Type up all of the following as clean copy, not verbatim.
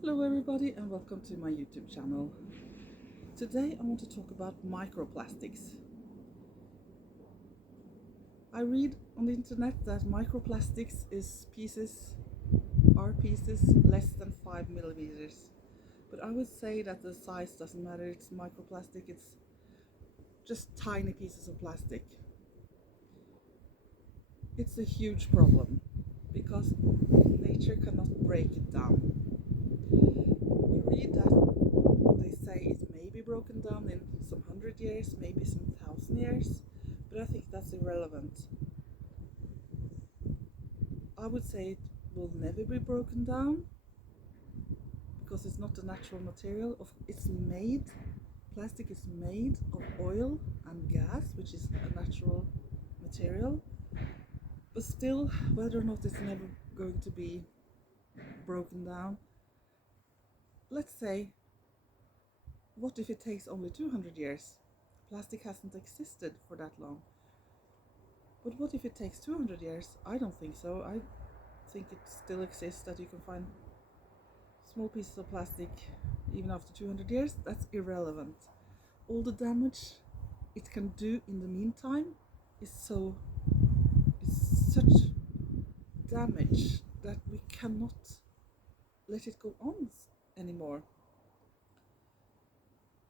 Hello everybody and welcome to my YouTube channel. Today I want to talk about microplastics. I read on the internet that microplastics are pieces less than 5 millimeters. But I would say that the size doesn't matter, it's microplastic, it's just tiny pieces of plastic. It's a huge problem because nature cannot break it down. We read that they say it may be broken down in some 100 years, maybe some 1,000 years, but I think that's irrelevant. I would say it will never be broken down because it's not a natural material. Plastic is made of oil and gas, which is a natural material, but still, whether or not it's never going to be broken down, let's say, what if it takes only 200 years? Plastic hasn't existed for that long. But what if it takes 200 years? I don't think so. I think it still exists, that you can find small pieces of plastic even after 200 years. That's irrelevant. All the damage it can do in the meantime is such damage that we cannot let it go on anymore.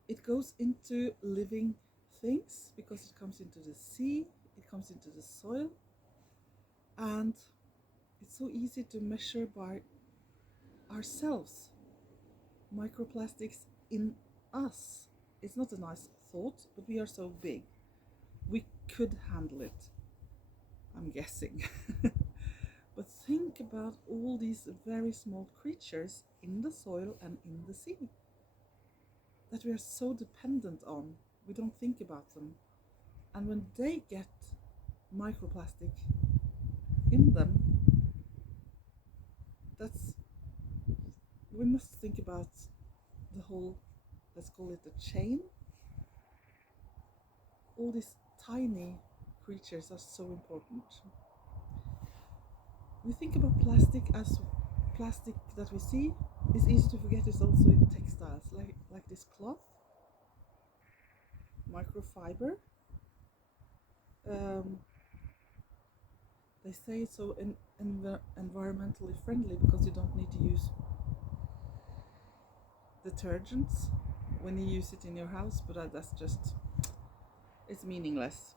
It goes into living things because it comes into the sea, it comes into the soil, and it's so easy to measure by ourselves. Microplastics in us. It's not a nice thought, but we are so big. We could handle it, I'm guessing. But think about all these very small creatures in the soil and in the sea that we are so dependent on. We don't think about them. And when they get microplastic in them, we must think about the whole, let's call it a chain. All these tiny creatures are so important. We think about plastic as plastic that we see. It's easy to forget it's also in textiles, like this cloth, microfiber. They say it's so environmentally friendly because you don't need to use detergents when you use it in your house, but it's meaningless.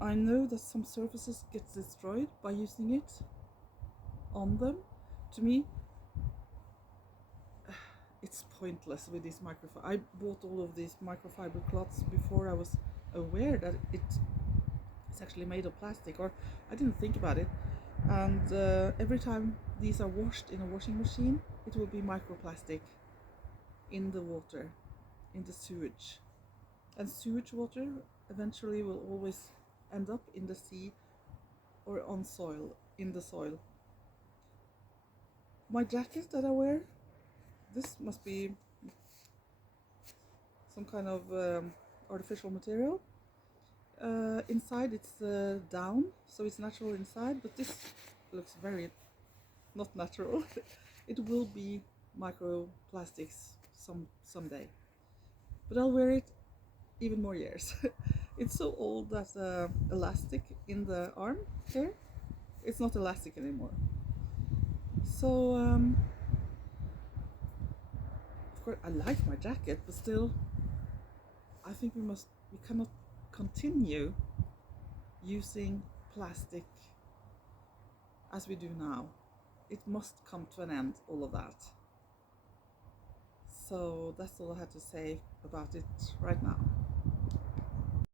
I know that some surfaces get destroyed by using it on them. To me, it's pointless with these microfiber. I bought all of these microfiber cloths before I was aware that it's actually made of plastic, or I didn't think about it. And every time these are washed in a washing machine, it will be microplastic in the water, in the sewage. And sewage water eventually will always end up in the sea or on soil, in the soil. My jacket that I wear, this must be some kind of artificial material. Inside it's down, so it's natural inside, but this looks very not natural. It will be microplastics someday, but I'll wear it even more years. It's so old that elastic in the arm here, it's not elastic anymore. So of course I like my jacket, but still I think we cannot continue using plastic as we do now. It must come to an end, all of that. So that's all I had to say about it right now.